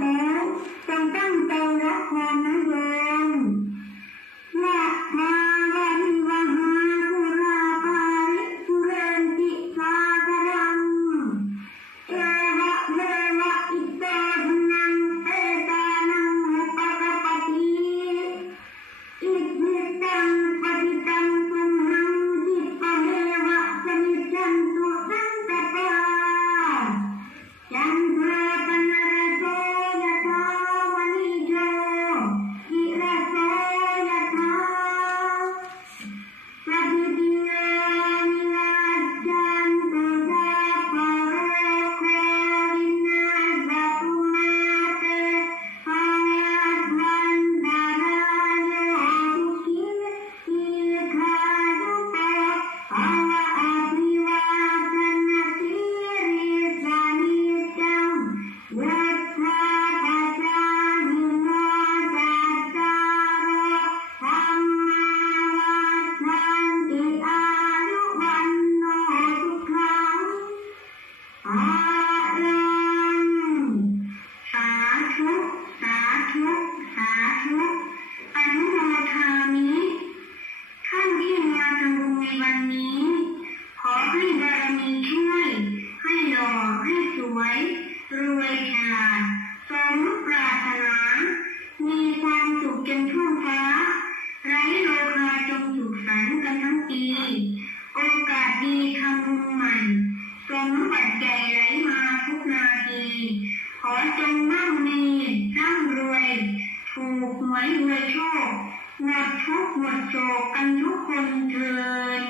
แล้ว นุโมทามิท่านที่มาทำบุญในวันนี้ ขอให้บารมีช่วย ให้หล่อให้สวย รวยฉลาดสมปรารถนา มีความสุขจนทั่วฟ้า ไร้โลคาจงสุขสันต์กันทั้งปี โอกาสดีทำบุญใหม่สมบัติใหญ่ไหลมาทุกนาที ขอจงมั่งมีร่ำรวย ถูกหวยรวยโชค มดทุกข์หมดโศกกันทุกคนเถิน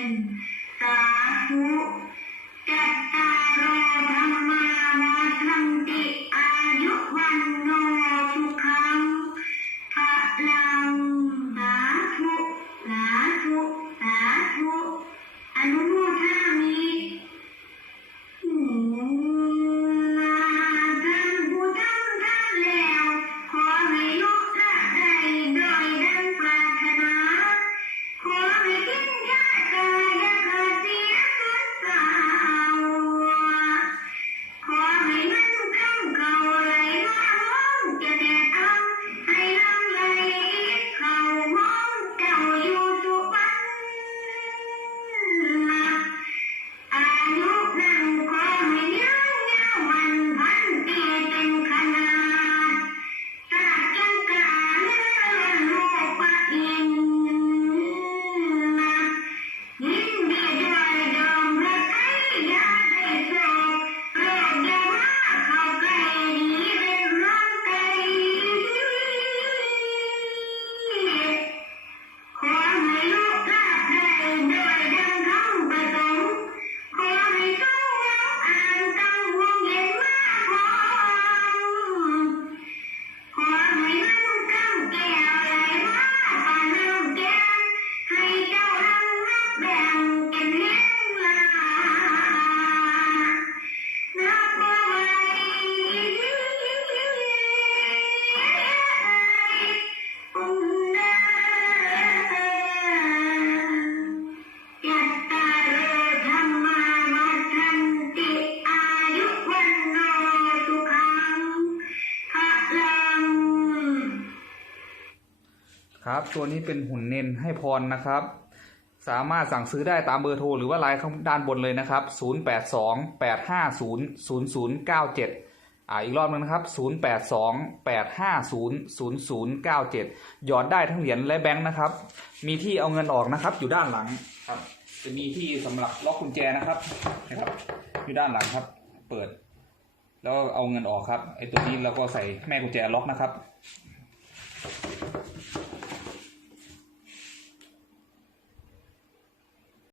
ครับ ตัวนี้เป็นหุ่นเน้นให้พรนะครับ สามารถสั่งซื้อได้ตามเบอร์โทรหรือว่าไลน์ข้างด้านบนเลยนะครับ 082 850 0097อ่าอีกรอบนึงนะครับ 082 850 0097 หยอดได้ทั้งเหรียญและแบงค์นะครับ มีที่เอาเงินออกนะครับ อยู่ด้านหลังครับ จะมีที่สำหรับล็อกกุญแจนะครับนะครับ อยู่ด้านหลังครับ เปิด แล้วเอาเงินออกครับ ไอ้ตัวนี้เราก็ใส่แม่กุญแจล็อกนะครับ